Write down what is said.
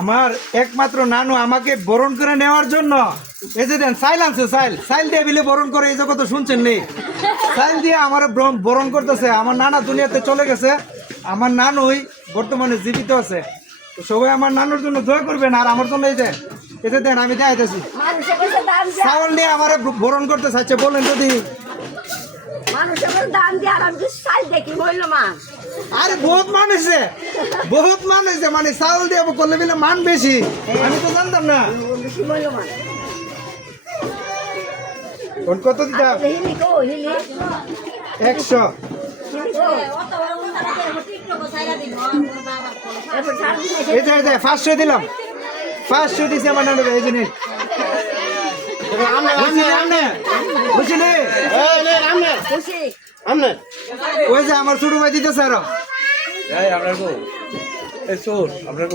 আমার একমাত্র নানু আমাকে বরণ করে নেওয়ার জন্য এই যে দেন সাইল আনছে সাইল দিয়ে বিলে বরণ করে এই জগৎ শুনছেন নেই সাইল দিয়ে আমার বরণ করতেছে। আমার নানা দুনিয়াতে চলে গেছে, আমার নানুই বর্তমানে জীবিত আছে। তো সবাই আমার নানুর জন্য দোয়া করবেন আর আমার জন্য এই যে দেন আমি দেখাইতেছি চাউল নিয়ে আমার বরণ করতে চাইছে। বলেন যদি আরে বহুত মানুষ মানে চাউল দিয়ে করলে বলে মান বেশি, আমি তো জানতাম না। কত দিতাম 100 এই যে 500 দিলাম, 500 দিছি আমার নানুর। এই জিনিস ওই যে আমার ছোট ভাই দিতেছে আরো আপনার